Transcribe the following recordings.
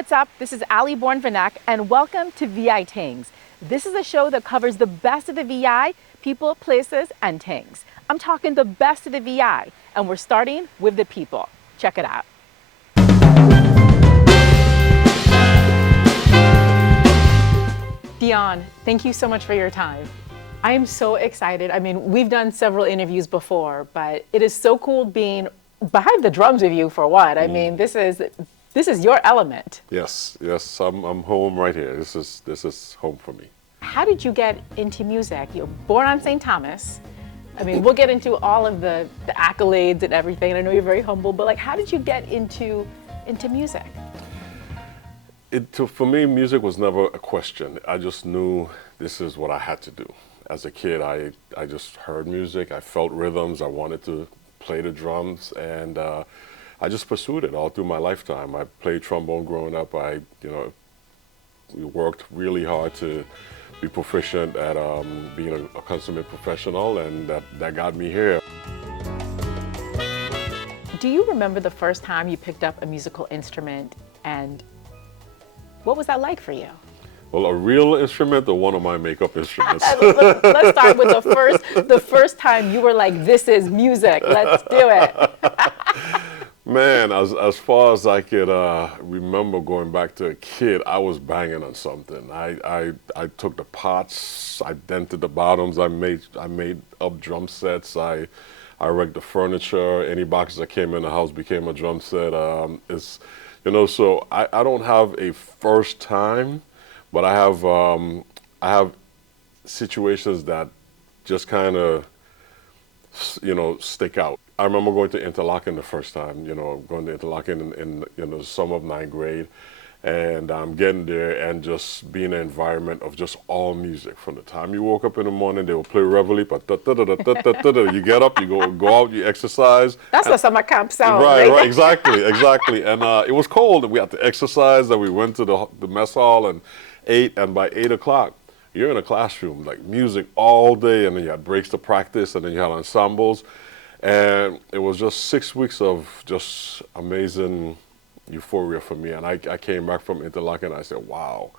what's up? This is Alli Bourne-Vanneck, and welcome to VI Tings. This is a show that covers the best of the VI, people, places, and Tings. I'm talking the best of the VI, and we're starting with the people. Check it out. Dion, thank you so much for your time. I am so excited. I mean, we've done several interviews before, but it is so cool being behind the drums with you for one. I mean, this is your element. Yes, I'm home right here. This is home for me. How did you get into music? You're born on St. Thomas. I mean, we'll get into all of the accolades and everything. And I know you're very humble, but like, how did you get into music? For me, music was never a question. I just knew this is what I had to do. As a kid, I just heard music. I felt rhythms. I wanted to play the drums, and I just pursued it all through my lifetime. I played trombone growing up. We worked really hard to be proficient at being a consummate professional, and that got me here. Do you remember the first time you picked up a musical instrument, and what was that like for you? Well, a real instrument or one of my makeup instruments? Let's start with the first time you were like, this is music, let's do it. Man, as far as I could remember going back to a kid, I was banging on something. I took the pots, I dented the bottoms, I made up drum sets, I wrecked the furniture. Any boxes that came in the house became a drum set. So I don't have a first time, but I have situations that just kind of stick out. I remember going to Interlochen the first time, going to Interlochen in the summer of 9th grade, and getting there and just being in an environment of just all music. From the time you woke up in the morning, they will play Reveille, but you get up, you go out, you exercise. That's the summer camp sound. Right, exactly. And it was cold, and we had to exercise, and we went to the mess hall and ate, and by 8 o'clock, you're in a classroom, like music all day, and then you had breaks to practice, and then you had ensembles. And it was just 6 weeks of just amazing euphoria for me. And I came back from Interlochen and I said, wow,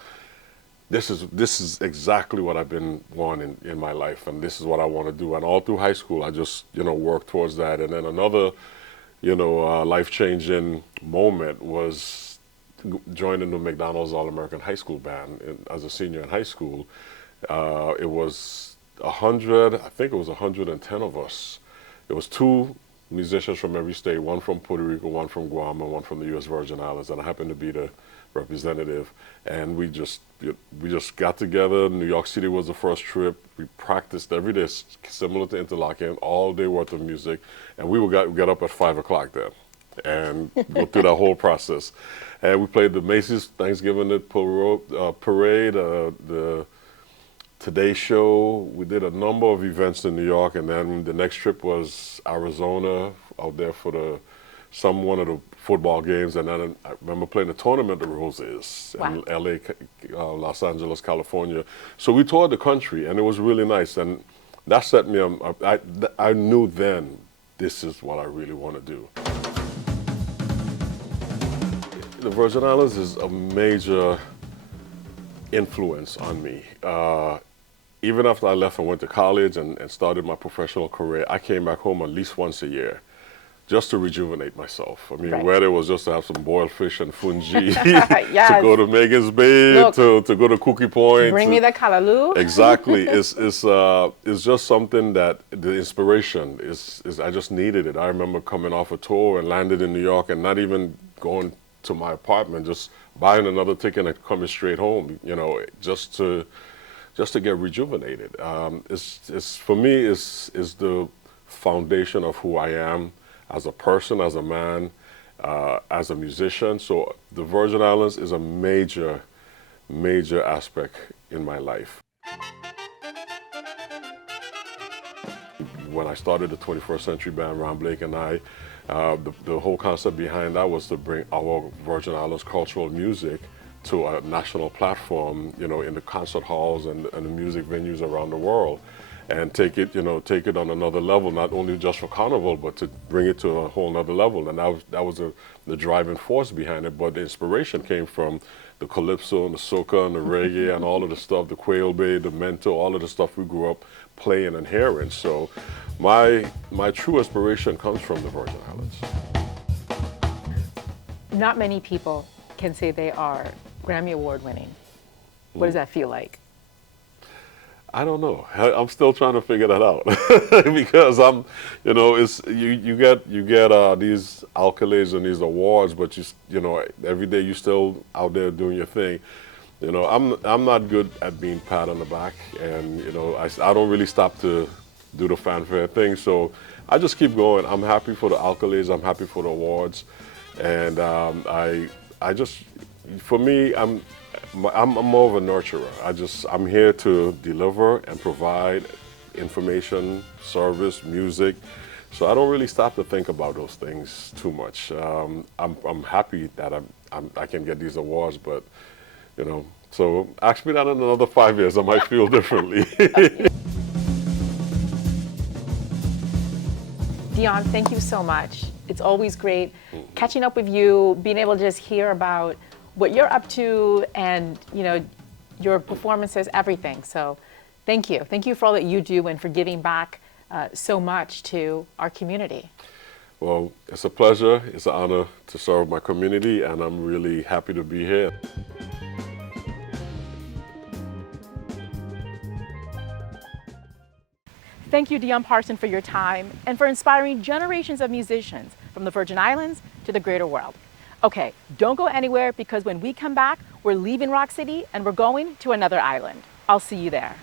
this is exactly what I've been wanting in my life, and this is what I want to do. And all through high school, I just, worked towards that. And then another, life-changing moment was joining the McDonald's All-American High School Band as a senior in high school. It was 110 of us. There was 2 musicians from every state, one from Puerto Rico, one from Guam, and one from the U.S. Virgin Islands, and I happened to be the representative. And we just got together. New York City was the first trip. We practiced every day, similar to Interlochen, all day worth of music, and we would get up at 5 o'clock then and go through that whole process. And we played the Macy's Thanksgiving Parade, the Today Show. We did a number of events in New York, and then the next trip was Arizona, out there for one of the football games. And then I remember playing the Tournament of Roses in LA, Los Angeles, California. So we toured the country, and it was really nice. And that set me up. I knew then this is what I really want to do. The Virgin Islands is a major influence on me. Even after I left and went to college and started my professional career, I came back home at least once a year just to rejuvenate myself. I mean, whether it was just to have some boiled fish and fungi, yes. to go to Megan's Bay, to go to Cookie Point. Bring me the callaloo. Exactly. It's just something that the inspiration is I just needed it. I remember coming off a tour and landed in New York and not even going to my apartment, just buying another ticket and coming straight home, just to get rejuvenated. For me, it's the foundation of who I am as a person, as a man, as a musician. So the Virgin Islands is a major, major aspect in my life. When I started the 21st Century Band, Ron Blake and I, the whole concept behind that was to bring our Virgin Islands cultural music to a national platform, in the concert halls and the music venues around the world. and take it, take it on another level, not only just for Carnival, but to bring it to a whole nother level. And that was the driving force behind it. But the inspiration came from the calypso and the soca and the reggae and all of the stuff, the quail bay, the mento, all of the stuff we grew up playing and hearing. So my true inspiration comes from the Virgin Islands. Not many people can say they are Grammy Award winning. What does that feel like? I don't know. I'm still trying to figure that out because it's you get these accolades and these awards, but every day you still out there doing your thing. I'm not good at being pat on the back, and I don't really stop to do the fanfare thing. So I just keep going. I'm happy for the accolades. I'm happy for the awards, and I just, for me, I'm more of a nurturer. I'm here to deliver and provide information, service, music. So I don't really stop to think about those things too much. I'm happy that I can get these awards, but so ask me that in another 5 years, I might feel differently. Dion, thank you so much. It's always great catching up with you, being able to just hear about what you're up to and, your performances, everything. So thank you. Thank you for all that you do and for giving back so much to our community. Well, it's a pleasure. It's an honor to serve my community, and I'm really happy to be here. Thank you, Dion Parson, for your time and for inspiring generations of musicians from the Virgin Islands to the greater world. Okay, don't go anywhere because when we come back, we're leaving Rock City and we're going to another island. I'll see you there.